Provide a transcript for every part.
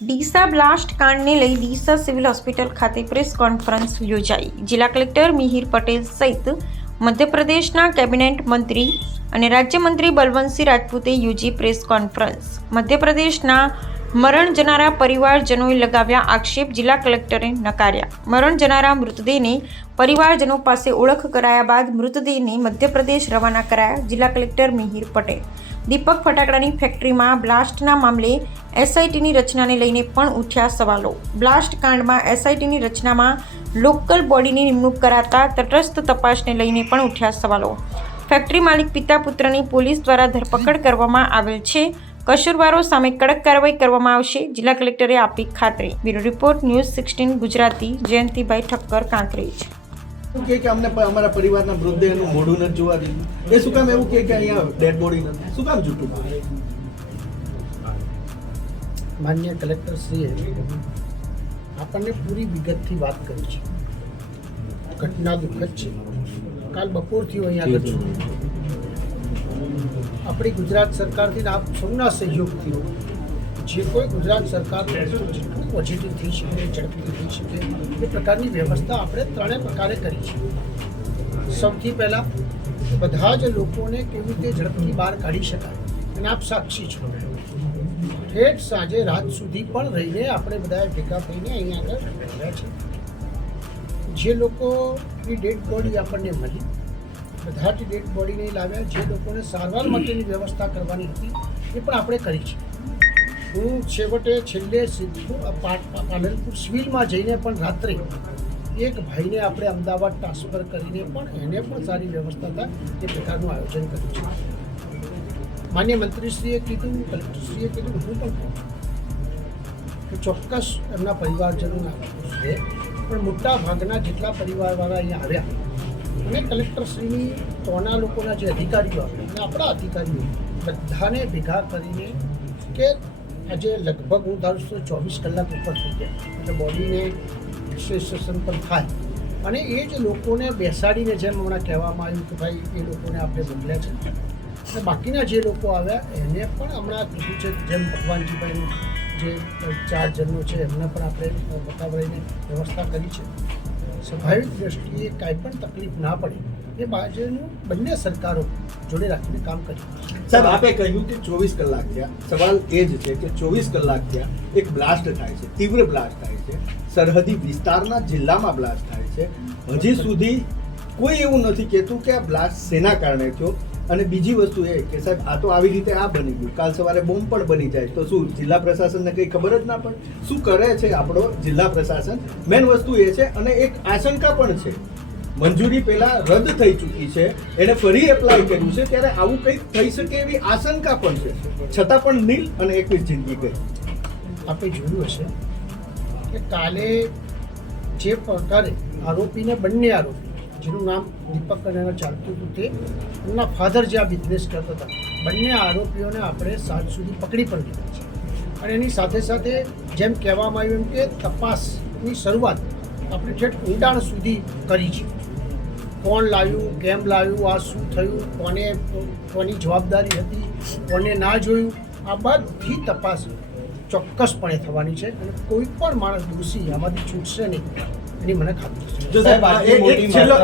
Deesa blast કાંડને લઈ Deesa civil hospital ખાતે press conference યોજાઈ। જિલ્લા કલેક્ટર મિહિર પટેલ સહિત મધ્યપ્રદેશના કેબિનેટ મંત્રી અને રાજ્યમંત્રી બલવંતસિંહ રાજપૂતે યોજી પ્રેસ કોન્ફરન્સ। મધ્યપ્રદેશના મરણ જનારા પરિવારજનોએ લગાવ્યા આક્ષેપ, જિલ્લા કલેક્ટરે નકાર્યા। મરણ જનારા મૃતદેહને પરિવારજનો પાસે ઓળખ કરાયા બાદ મૃતદેહને મધ્યપ્રદેશ રવાના કરાયા। જિલ્લા કલેક્ટર મિહિર પટેલ દીપક ફટાકડાની ફેક્ટરીમાં બ્લાસ્ટના મામલે એસઆઈટીની રચનાને લઈને પણ ઉઠ્યા સવાલો। બ્લાસ્ટ કાંડમાં એસઆઈટીની રચનામાં લોકલ બોડીની નિમણૂક કરાતા તટસ્થ તપાસને લઈને પણ ઉઠ્યા સવાલો। ફેક્ટરી માલિક પિતા પુત્રની પોલીસ દ્વારા ધરપકડ કરવામાં આવેલ છે। કસૂરવારો સામે કડક કાર્યવાહી કરવામાં આવશે, જિલ્લા કલેક્ટરે આપી ખાતરી। Bureau report, news 16 Gujarati, Jayantibhai Thakkar, Kankrej. કે અમને અમારા પરિવારના મૃતદેહનું મોઢું નથી જોવા દીધું, એ શું કામ એવું કે અહીંયા ડેડ બોડી નથી, શું કામ જૂઠું? માન્ય કલેક્ટરશ્રીએ આપણને પૂરી વિગતથી વાત કરી છે। ઘટના દુઃખદ છે। કાલ બપોરથી હું અહીંયા આગળ છું। આપણી ગુજરાત સરકારથી આપ સૌના સહયોગથી જે કોઈ ગુજરાત સરકાર જેટલું પોઝિટિવ થઈ શકે, ઝડપથી થઈ શકે એ પ્રકારની વ્યવસ્થા આપણે ત્રણેય પ્રકારે કરી છે। સૌથી પહેલાં બધા જ લોકોને કેવી રીતે ઝડપથી બહાર કાઢી શકાય અને આપ સાક્ષી છો। ઠેઠ સાંજે રાત સુધી પણ રહીને આપણે બધાએ ભેગા થઈને અહીંયા આગળ રહ્યા છે। જે લોકોની ડેડ બોડી આપણને મળી, બધા જ ડેડ બોડી નહીં લાવ્યા। જે લોકોને સારવાર માટેની વ્યવસ્થા કરવાની હતી એ પણ આપણે કરી છે। હું છેલ્લે સીધું પાલનપુર સિવિલમાં જઈને પણ રાત્રે એક ભાઈને આપણે અમદાવાદ ટ્રાન્સફર કરીને પણ એને પણ સારી વ્યવસ્થા થાય એ પ્રકારનું આયોજન કર્યું છે। માન્ય મંત્રીશ્રીએ કીધું, કલેક્ટરશ્રીએ કીધું, હું પણ કહું કે ચોક્કસ એમના પરિવારજનોને આપવું છે, પણ મોટા ભાગના જેટલા પરિવારવાળા અહીંયા આવ્યા અને કલેક્ટરશ્રીની તોના લોકોના જે અધિકારીઓ આવ્યા અને આપણા અધિકારીઓ બધાને ભેગા કરીને કે આજે લગભગ હું ધારું છું 24 કલાક ઉપર થઈ ગયા એટલે બોડીને વિશ્લેષણ પણ થાય અને એ જ લોકોને બેસાડીને જેમ હમણાં કહેવામાં આવ્યું કે ભાઈ એ લોકોને આપણે મોકલ્યા છે અને બાકીના જે લોકો આવ્યા એને પણ હમણાં કીધું છે, જેમ ભગવાનજીભાઈનું જે 4 જણનો છે એમને પણ આપણે બતાવવાની વ્યવસ્થા કરી છે। સ્વાભાવિક દ્રષ્ટિએ કાંઈ પણ તકલીફ ના પડે એ બાજુનું બંને સરકારો જોડે રાખીને કામ કર્યું। સાહેબ, આપે કહ્યું કે 24 કલાક થયા, સવાલ એ જ છે કે 24 કલાક થયા એક બ્લાસ્ટ થાય છે, તીવ્ર બ્લાસ્ટ થાય છે, સરહદી વિસ્તારના જિલ્લામાં બ્લાસ્ટ થાય છે, હજી સુધી કોઈ એવું નથી કહેતું કે આ બ્લાસ્ટ શેના કારણે થયો। અને બીજી વસ્તુ એ કે સાહેબ આ તો આવી રીતે આ બની ગયું, કાલ સવારે બોમ્બ પણ બની જાય તો શું જિલ્લા પ્રશાસનને કંઈ ખબર જ ના પડે? શું કરે છે આપણો જિલ્લા પ્રશાસન? મેઇન વસ્તુ એ છે અને એક આશંકા પણ છે, મંજૂરી પહેલા રદ થઈ ચૂકી છે, એને ફરી એપ્લાય કર્યું છે, ત્યારે આવું કંઈક થઈ શકે એવી આશંકા પણ છે, છતાં પણ નીલ અને 21 જિંદગી ગઈ। આપણે જોયું હશે કે કાલે જે પ્રકારે આરોપીને બંને આરોપી જેનું નામ દીપક અને ચાલતું હતું તે એમના ફાધર જે આ બિઝનેસ કરતા હતા, બંને આરોપીઓને આપણે 7 સુધી પકડી પણ લીધા છે અને એની સાથે સાથે જેમ કહેવામાં આવ્યું એમ કે તપાસની શરૂઆત આપણે ઠેઠ ઊંડાણ સુધી કરી છે। કોણ લાવ્યું, કેમ લાવ્યું, આ શું થયું, કોની જવાબદારી હતી, કોને ના જોયું, આ બધી તપાસ ચોક્કસપણે થવાની છે અને કોઈ પણ માણસ દોષી આમાંથી છૂટશે નહીં એની મને ખાતરી છે।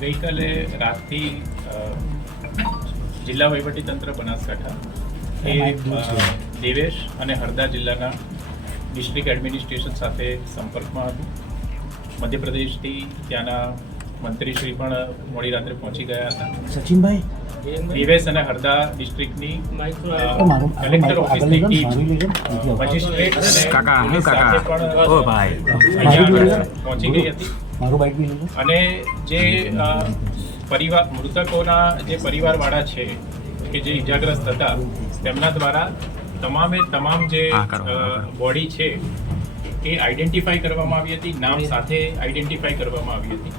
ગઈકાલે રાતથી જિલ્લા વહીવટીતંત્ર બનાસકાંઠા એ દેવેશ અને હરદા જિલ્લાના ડિસ્ટ્રિક્ટ એડમિનિસ્ટ્રેશન સાથે સંપર્કમાં હતું। મધ્યપ્રદેશથી ત્યાંના મંત્રીશ્રી પણ મોડી રાત્રે પહોંચી ગયા હતા। સચિનભાઈ, દેવેશ અને હરદા ડિસ્ટ્રિક્ટની કલેક્ટર ઓફિસની ટીમ મજિસ્ટ્રેટ પહોંચી ગઈ હતી અને જે મૃતકોના જે પરિવારવાળા છે કે જે ઇજાગ્રસ્ત હતા તેમના દ્વારા તમામ જે બોડી છે એ આઈડેન્ટિફાઈ કરવામાં આવી હતી, નામ સાથે આઈડેન્ટિફાઈ કરવામાં આવી હતી।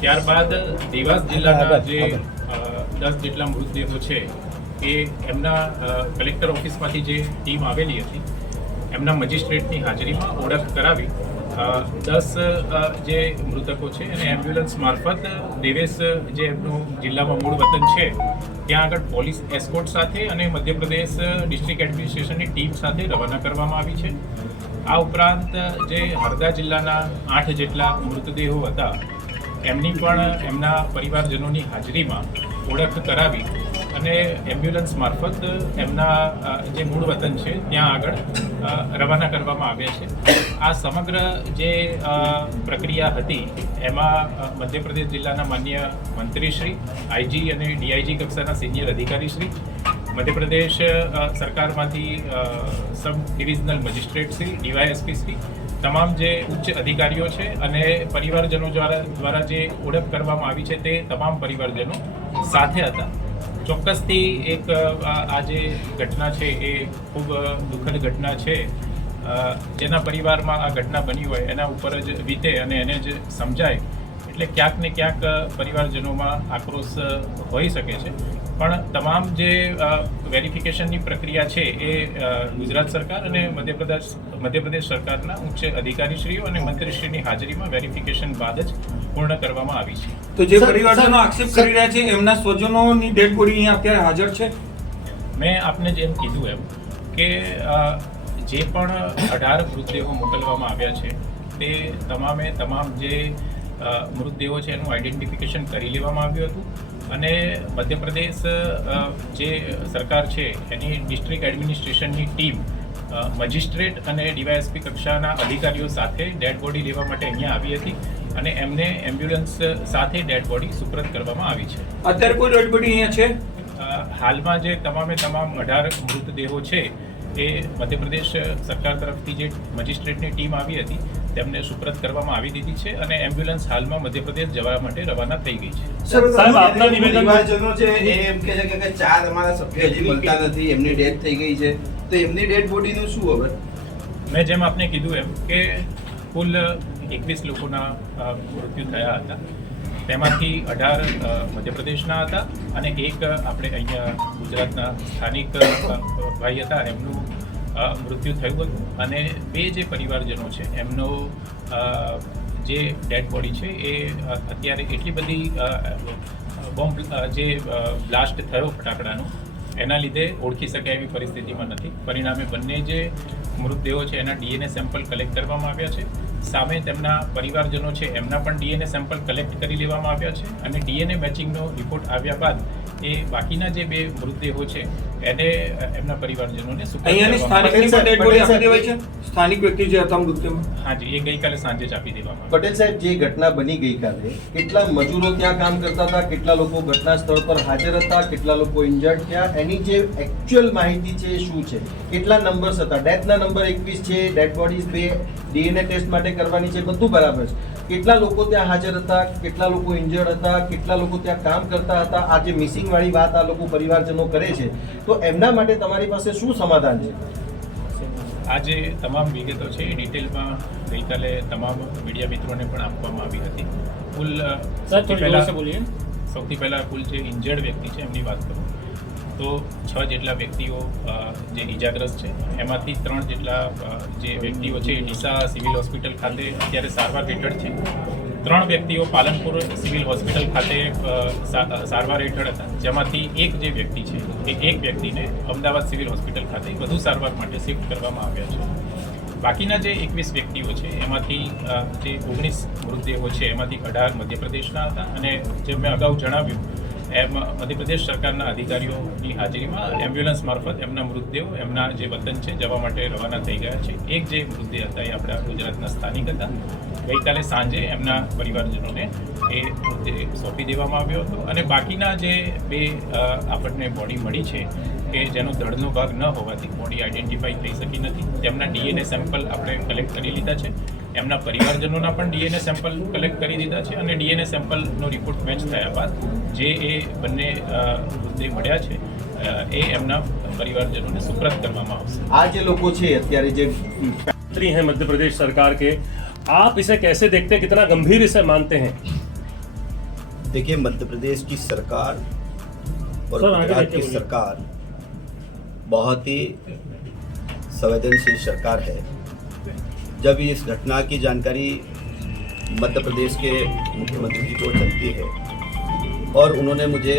ત્યારબાદ દેવાસ જિલ્લાના જે 10 જેટલા મૃતદેહો છે એ એમના કલેક્ટર ઓફિસમાંથી જે ટીમ આવેલી હતી એમના મજિસ્ટ્રેટની હાજરીમાં ઓળખ કરાવી 10 જે મૃતકો છે અને એમ્બ્યુલન્સ મારફત દેવેશ જે એમનું જિલ્લામાં મૂળ વતન છે ત્યાં આગળ પોલીસ એસ્કોર્ટ સાથે અને મધ્યપ્રદેશ ડિસ્ટ્રિક્ટ એડમિનિસ્ટ્રેશનની ટીમ સાથે રવાના કરવામાં આવી છે। આ ઉપરાંત જે હરદા જિલ્લાના 8 જેટલા મૃતદેહો હતા એમની પણ એમના પરિવારજનોની હાજરીમાં ઓળખ કરાવી અને એમ્બ્યુલન્સ મારફત એમના જે મૂળ વતન છે ત્યાં આગળ રવાના કરવામાં આવ્યા છે. આ સમગ્ર જે પ્રક્રિયા હતી એમાં મધ્યપ્રદેશ જિલ્લાના માન્ય મંત્રીશ્રી, આઈજી અને ડીઆઈજી કક્ષાના સિનિયર અધિકારીશ્રી, મધ્યપ્રદેશ સરકારમાંથી સબ ડિવિઝનલ મજિસ્ટ્રેટશ્રી, ડીવાયએસપીશ્રી, તમામ જે ઉચ્ચ અધિકારીઓ છે અને પરિવારજનો દ્વારા જે ઓળખ કરવામાં આવી છે તે તમામ પરિવારજનો સાથે હતા. ચોક્કસથી એક આ જે ઘટના છે એ ખૂબ દુઃખદ ઘટના છે. જેના પરિવારમાં આ ઘટના બની હોય એના ઉપર જ વીતે અને એને જ સમજાય એટલે ક્યાંક ને ક્યાંક પરિવારજનોમાં આક્રોશ હોઈ શકે છે. પણ તમામ જે વેરિફિકેશનની પ્રક્રિયા છે એ ગુજરાત સરકાર અને મધ્યપ્રદેશ સરકારના ઉચ્ચ અધિકારીશ્રીઓ અને મંત્રીશ્રીની હાજરીમાં વેરિફિકેશન બાદ જ પૂર્ણ કરવામાં આવી છે. તો જે પરિવારજનો આક્ષેપ કરી રહ્યા છે એમના સ્વજનોની ડેડ બોડી અહીંયા અત્યારે હાજર છે. મેં આપને જેમ કીધું એમ કે જે પણ 18 મૃતદેહો મોકલવામાં આવ્યા છે તે તમામ જે મૃતદેહો છે એનું આઈડેન્ટિફિકેશન કરી લેવામાં આવ્યું હતું અને મધ્યપ્રદેશ જે સરકાર છે એની ડિસ્ટ્રિક્ટ એડમિનિસ્ટ્રેશનની ટીમ મજિસ્ટ્રેટ અને ડીવાયએસપી કક્ષાના અધિકારીઓ સાથે ડેડ બોડી લેવા માટે અહીંયા આવી હતી અને એમને એમ્બ્યુલન્સ સાથે ડેડ બોડી સુપ્રત કરવામાં આવી છે. અત્યારે કોઈ ડેડ બોડી અહીંયા છે? હાલમાં જે તમામ 18 મૃતદેહો છે એ મધ્યપ્રદેશ સરકાર તરફથી જે મજિસ્ટ્રેટની ટીમ આવી હતી તેમને સુપ્રત કરવામાં આવી દીધી છે અને એમ્બ્યુલન્સ હાલમાં મધ્યપ્રદેશ જવા માટે રવાના થઈ ગઈ છે. સાહેબ, આપના પરિવારજનો છે એ એમ કહે છે કે 4 અમારા સભ્યો હજી મળતા નથી, એમની ડેથ થઈ ગઈ છે, તો એમની ડેડ બોડીનું શું હવે? મેં જેમ આપને કીધું એમ કે કુલ 21 લોકોના મૃત્યુ થયા હતા. તેમાંથી 18 મધ્યપ્રદેશના હતા અને એક આપણે અહીંયા ગુજરાતના સ્થાનિક ભાઈ હતા એમનું મૃત્યુ થયું હતું અને 2 જે પરિવારજનો છે એમનો જે ડેડ બોડી છે એ અત્યારે એટલી બધી બોમ્બ જે બ્લાસ્ટ થયો ફટાકડાનો એના લીધે ઓળખી શકાય એવી પરિસ્થિતિમાં નથી. પરિણામે બંને જે મૃતદેહો છે એના ડીએનએ સેમ્પલ કલેક્ટ કરવામાં આવ્યા છે. સામે તેમના પરિવારજનો છે એમના પણ ડીએનએ સેમ્પલ કલેક્ટ કરી લેવામાં આવ્યા છે અને ડીએનએ મેચિંગનો રિપોર્ટ આવ્યા બાદ એ બાકીના જે 2 મૃતદેહો છે એને એમના પરિવારજનોને અહીંયાની સ્થાનિકની પણ ડેડ બોડી આપી દેવાય છે? સ્થાનિક વ્યક્તિ જે હતા મૃત્યુમાં? હાજી, એ ગઈકાલે સાંજે જ આપી દેવામાં આવી. પટેલ સાહેબ, જે ઘટના બની ગઈકાલે, કેટલા મજૂરો ત્યાં કામ કરતા હતા, કેટલા લોકો ઘટના સ્થળ પર હાજર હતા, કેટલા લોકો ઇન્જર્ડ થયા, એની જે એકચ્યુઅલ માહિતી છે એ શું છે? કેટલા નંબર્સ હતા? ડેથના નંબર 21 છે, ડેડ બોડીઝ 2 ડીએનએ ટેસ્ટ માટે કરવાની છે, બધું બરાબર છે. કેટલા લોકો ત્યાં હાજર હતા, કેટલા લોકો ઇન્જર્ડ હતા, કેટલા લોકો ત્યાં કામ કરતા હતા? આ જે મિસિંગ વાળી વાત આ લોકો પરિવારજનો કરે છે તો એમના માટે તમારી પાસે શું સમાધાન છે? આ જે તમામ વિગતો છે એ ડિટેલમાં ગઈકાલે તમામ મીડિયા મિત્રોને પણ આપવામાં આવી હતી. કુલ સૌથી પહેલાં કુલ જે ઇન્જર્ડ વ્યક્તિ છે એમની વાત કરું તો 6 જેટલા વ્યક્તિઓ જે ઇજાગ્રસ્ત છે એમાંથી 3 જેટલા જે વ્યક્તિઓ છે ડીસા સિવિલ હોસ્પિટલ ખાતે અત્યારે સારવાર હેઠળ છે. 3 વ્યક્તિઓ પાલનપુર સિવિલ હોસ્પિટલ ખાતે સારવાર હેઠળ હતા, જેમાંથી એક જે વ્યક્તિ છે એ એક વ્યક્તિને અમદાવાદ સિવિલ હોસ્પિટલ ખાતે વધુ સારવાર માટે શિફ્ટ કરવામાં આવ્યા છે. બાકીના જે 21 વ્યક્તિઓ છે એમાંથી જે 19 મૃતદેહો છે એમાંથી 18 મધ્યપ્રદેશના હતા અને જેમ મેં અગાઉ જણાવ્યું એમ મધ્યપ્રદેશ સરકારના અધિકારીઓની હાજરીમાં એમ્બ્યુલન્સ મારફત એમના મૃતદેહો એમના જે વતન છે જવા માટે રવાના થઈ ગયા છે. એક જે મૃતદેહ હતા એ આપણા ગુજરાતના સ્થાનિક હતા. ગઈકાલે સાંજે એમના પરિવારજનોને એ મૃતદેહ સોંપી દેવામાં આવ્યો હતો અને બાકીના જે 2 આપણને બોડી મળી છે કે જેનો ધડનો ભાગ ન હોવાથી બોડી આઈડેન્ટિફાઈ થઈ શકી નથી, તેમના ડીએનએ સેમ્પલ આપણે કલેક્ટ કરી લીધા છે. એમના પરિવારજનોના પણ ડીએનએ સેમ્પલ કલેક્ટ કરી દીધા છે અને ડીએનએ સેમ્પલનો રિપોર્ટ મેચ થયા બાદ જે એ બંને મૃતદેહ મળ્યા છે એ એમના પરિવારજનોને સુપ્રત કરવામાં આવશે. આ જે લોકો છે અત્યારે જે मंत्री हैं मध्य प्रदेश सरकार के, आप इसे कैसे देखते हैं, कितना गंभीर इसे मानते हैं? देखिए, मध्य प्रदेश की सरकार और गुजरात की सरकार बहुत ही संवेदनशील सरकार है. जब इस घटना की जानकारी मध्य प्रदेश के मुख्यमंत्री जी को चलती है और उन्होंने मुझे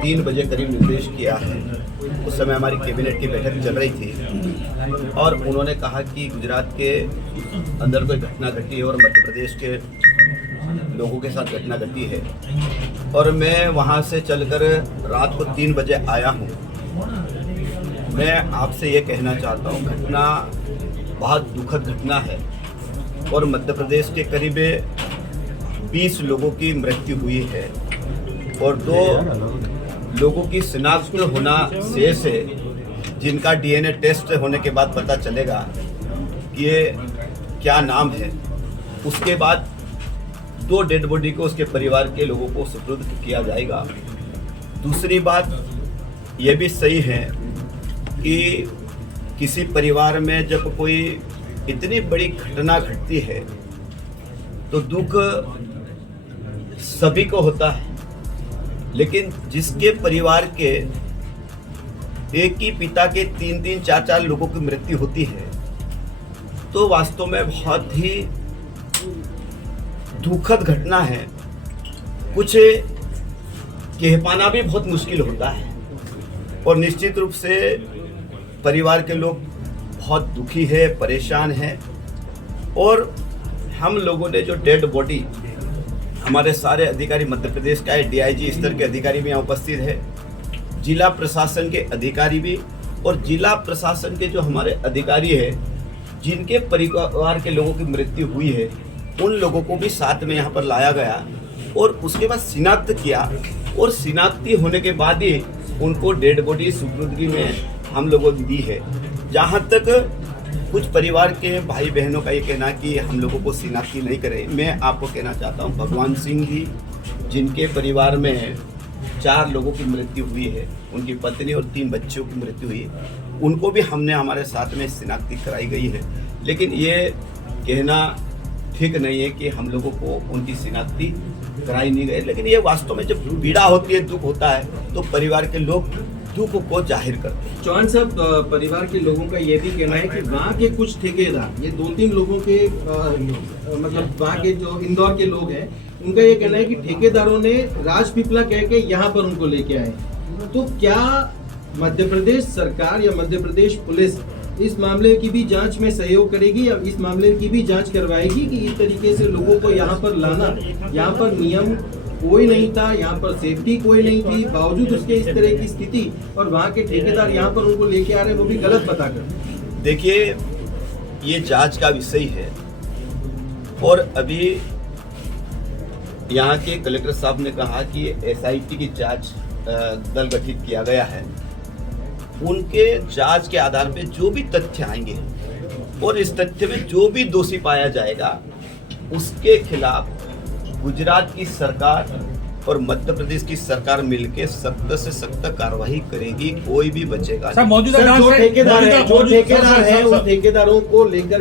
3 बजे करीब निर्देश किया है उस समय हमारी कैबिनेट की बैठक चल रही थी और उन्होंने कहा कि गुजरात के अंदर कोई घटना घटी है और मध्य प्रदेश के लोगों के साथ घटना घटी है और मैं वहाँ से चलकर रात को 3 बजे आया हूँ। मैं आपसे ये कहना चाहता हूँ, घटना बहुत दुखद घटना है और मध्य प्रदेश के करीब 20 लोगों की मृत्यु हुई है और 2 लोगों की शिनाख्त होना शेष है, जिनका डीएनए टेस्ट होने के बाद पता चलेगा कि ये क्या नाम है। उसके बाद 2 डेड बॉडी को उसके परिवार के लोगों को सुपुर्द किया जाएगा। दूसरी बात ये भी सही है कि किसी परिवार में जब कोई इतनी बड़ी घटना घटती है तो दुख सभी को होता है, लेकिन जिसके परिवार के एक ही पिता के 3-3, 4-4 लोगों की मृत्यु होती है तो वास्तव में बहुत ही दुखद घटना है। कुछ कह पाना भी बहुत मुश्किल होता है और निश्चित रूप से परिवार के लोग बहुत दुखी है, परेशान हैं और हम लोगों ने जो डेड बॉडी, हमारे सारे अधिकारी मध्य प्रदेश का है, डीआईजी स्तर के अधिकारी भी यहाँ उपस्थित है, जिला प्रशासन के अधिकारी भी और जिला प्रशासन के जो हमारे अधिकारी है जिनके परिवार के लोगों की मृत्यु हुई है उन लोगों को भी साथ में यहाँ पर लाया गया और उसके बाद शिनाख्त किया और शिनाख्ती होने के बाद ही उनको डेड बॉडी सुपुर्दगी में हम लोगों ने दी है। जहाँ तक कुछ परिवार के भाई बहनों का ये कहना कि हम लोगों को शिनाख्ती नहीं करे, मैं आपको कहना चाहता हूँ भगवान सिंह जी जिनके परिवार में 4 लोगों की मृत्यु हुई है, उनकी पत्नी और 3 बच्चों की मृत्यु हुई है, उनको भी हमने हमारे साथ में शिनाख्ती कराई गई है। लेकिन ये कहना ठीक नहीं है कि हम लोगों को उनकी शिनाख्ती कराई नहीं गई, लेकिन ये वास्तव में जब पीड़ा होती है, दुख होता है तो परिवार के लोग दुख को जाहिर करते हैं। चौहान साहब, परिवार के लोगों का ये भी कहना है कि वहाँ के कुछ ठेकेदार, ये 2-3 लोगों के मतलब वहाँ के जो इंदौर के लोग हैं, उनका ये कहना है कि ठेकेदारों ने राजपीपला कह के यहाँ पर उनको लेके आए। तो क्या मध्य प्रदेश सरकार या मध्य प्रदेश पुलिस इस मामले की भी जांच में सहयोग करेगी या इस मामले की भी जांच करवाएगी कि इस तरीके से लोगों को यहाँ पर लाना, यहाँ पर नियम कोई नहीं था, यहाँ पर सेफ्टी कोई नहीं थी, बावजूद उसके इस तरह की स्थिति और वहाँ के ठेकेदार यहाँ पर उनको लेके आ रहे हैं, वो भी गलत बताकर। देखिए, ये जांच का विषय है और अभी यहाँ के कलेक्टर साहब ने कहा कि एसआईटी की जांच दल गठित किया गया है। उनके जांच के आधार पे जो भी तथ्य आएंगे और इस तथ्य में जो भी दोषी पाया जाएगा उसके खिलाफ गुजरात की सरकार और मध्य प्रदेश की सरकार मिलकर सख्त से सख्त कार्रवाई करेगी, कोई भी बचेगा नहीं। मौजूदा जो ठेकेदार है उन ठेकेदारों को लेकर